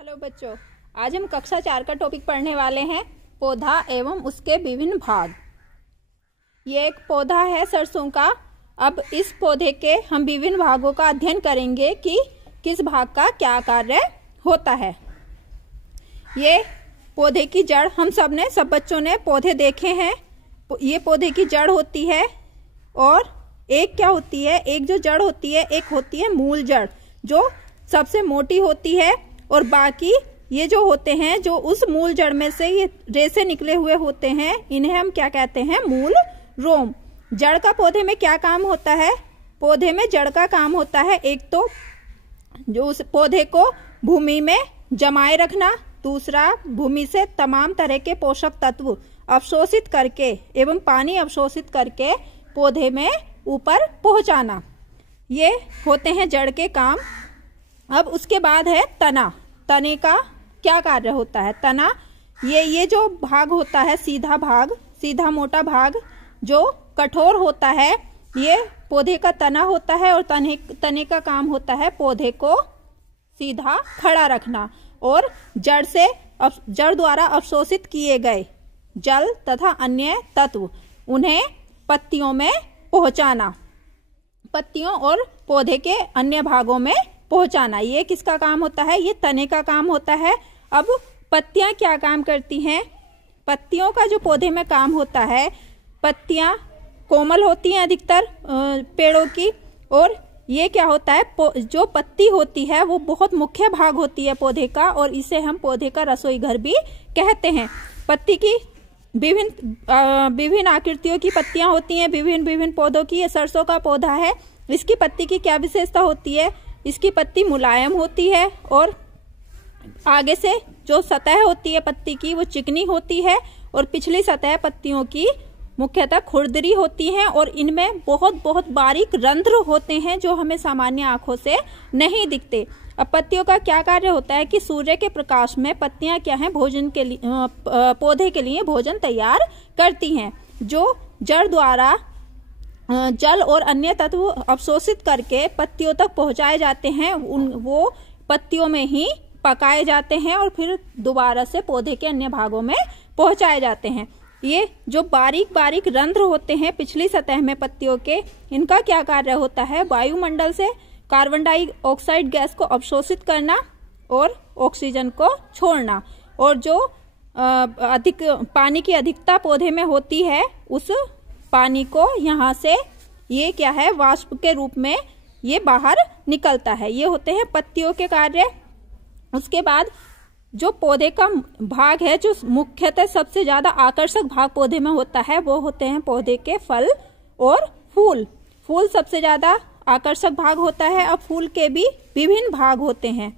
Hello बच्चों, आज हम कक्षा 4 का टॉपिक पढ़ने वाले हैं, पौधा एवं उसके विभिन्न भाग। ये एक पौधा है सरसों का। अब इस पौधे के हम विभिन्न भागों का अध्ययन करेंगे कि किस भाग का क्या कार्य होता है। ये पौधे की जड़, हम सब बच्चों ने पौधे देखे हैं। ये पौधे की जड़ होती है और एक क्या होती है, एक जो जड़ होती है, एक होती है मूल जड़ जो सबसे मोटी होती है, और बाकी ये जो होते हैं जो उस मूल जड़ में से ये रेशे निकले हुए होते हैं, इन्हें हम क्या कहते हैं, मूल रोम। जड़ का पौधे में क्या काम होता है? पौधे में जड़ का काम होता है एक तो जो उस पौधे को भूमि में जमाए रखना, दूसरा भूमि से तमाम तरह के पोषक तत्व अवशोषित करके एवं पानी अवशोषित करके पौधे में ऊपर पहुंचाना। ये होते हैं जड़ के काम। अब उसके बाद है तना। तने का क्या कार्य होता है? तना ये जो भाग होता है, सीधा भाग, सीधा मोटा भाग जो कठोर होता है, ये पौधे का तना होता है। और तने का काम होता है पौधे को सीधा खड़ा रखना और जड़ द्वारा अवशोषित किए गए जल तथा अन्य तत्व उन्हें पत्तियों में पहुंचाना, पत्तियों और पौधे के अन्य भागों में पहुंचाना। ये किसका काम होता है? ये तने का काम होता है। अब पत्तियां क्या काम करती हैं? पत्तियों का जो पौधे में काम होता है, पत्तियां कोमल होती हैं अधिकतर पेड़ों की, और ये क्या होता है, जो पत्ती होती है वो बहुत मुख्य भाग होती है पौधे का, और इसे हम पौधे का रसोई घर भी कहते हैं। पत्ती की विभिन्न आकृतियों की पत्तियां होती हैं विभिन्न पौधों की। ये सरसों का पौधा है। इसकी पत्ती की क्या विशेषता होती है? इसकी पत्ती मुलायम होती है और आगे से जो सतह होती है पत्ती की वो चिकनी होती है, और पिछली सतह पत्तियों की मुख्यतः खुरदरी होती हैं, और इनमें बहुत बारीक रंध्र होते हैं जो हमें सामान्य आंखों से नहीं दिखते। अब पत्तियों का क्या कार्य होता है कि सूर्य के प्रकाश में पत्तियां क्या हैं, भोजन के लिए, पौधे के लिए भोजन तैयार करती हैं, जो जड़ द्वारा जल और अन्य तत्व अवशोषित करके पत्तियों तक पहुंचाए जाते हैं। वो पत्तियों में ही पकाए जाते हैं और फिर दोबारा से पौधे के अन्य भागों में पहुंचाए जाते हैं। ये जो बारीक रंध्र होते हैं पिछली सतह में पत्तियों के, इनका क्या कार्य होता है? वायुमंडल से कार्बन डाइऑक्साइड गैस को अवशोषित करना और ऑक्सीजन को छोड़ना, और जो अधिक पानी की अधिकता पौधे में होती है उस पानी को यहाँ से ये क्या है, वाष्प के रूप में ये बाहर निकलता है। ये होते हैं पत्तियों के कार्य। उसके बाद जो पौधे का भाग है, जो मुख्यतः सबसे ज्यादा आकर्षक भाग पौधे में होता है, वो होते हैं पौधे के फल और फूल। फूल सबसे ज्यादा आकर्षक भाग होता है। अब फूल के भी विभिन्न भाग होते हैं।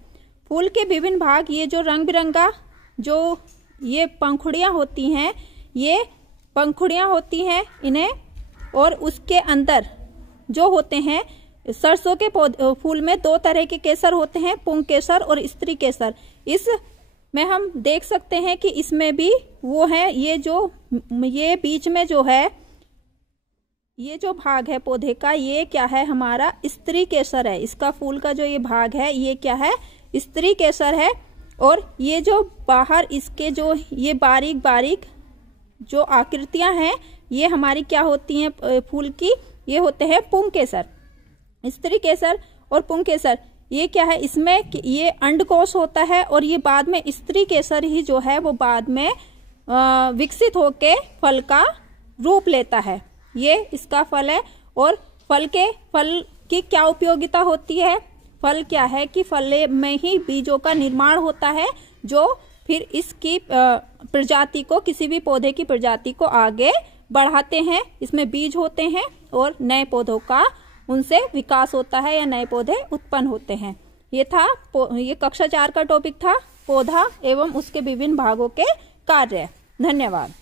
फूल के विभिन्न भाग, ये जो रंग बिरंगा जो ये पंखुड़ियां होती हैं, ये पंखुड़ियां होती हैं इन्हें, और उसके अंदर जो होते हैं, सरसों के फूल में दो तरह के केसर होते हैं, पुंग केसर और स्त्री केसर। इसमें हम देख सकते हैं कि इसमें भी वो है, ये बीच में जो है, ये जो भाग है पौधे का, ये क्या है, हमारा स्त्री केसर है। इसका फूल का जो ये भाग है, ये क्या है, स्त्री केसर है। और ये जो बाहर इसके जो ये बारीक जो आकृतियां हैं, ये हमारी क्या होती हैं फूल की, ये होते हैं पुंग केसर। स्त्री केसर और पुंग केसर ये क्या है, इसमें ये अंडकोश होता है, और ये बाद में स्त्री केसर ही जो है वो बाद में विकसित होके फल का रूप लेता है। ये इसका फल है। और फल की क्या उपयोगिता होती है? फल क्या है कि फल में ही बीजों का निर्माण होता है, जो फिर इसकी प्रजाति को, किसी भी पौधे की प्रजाति को आगे बढ़ाते हैं। इसमें बीज होते हैं और नए पौधों का उनसे विकास होता है या नए पौधे उत्पन्न होते हैं। ये कक्षा 4 का टॉपिक था, पौधा एवं उसके विभिन्न भागों के कार्य। धन्यवाद।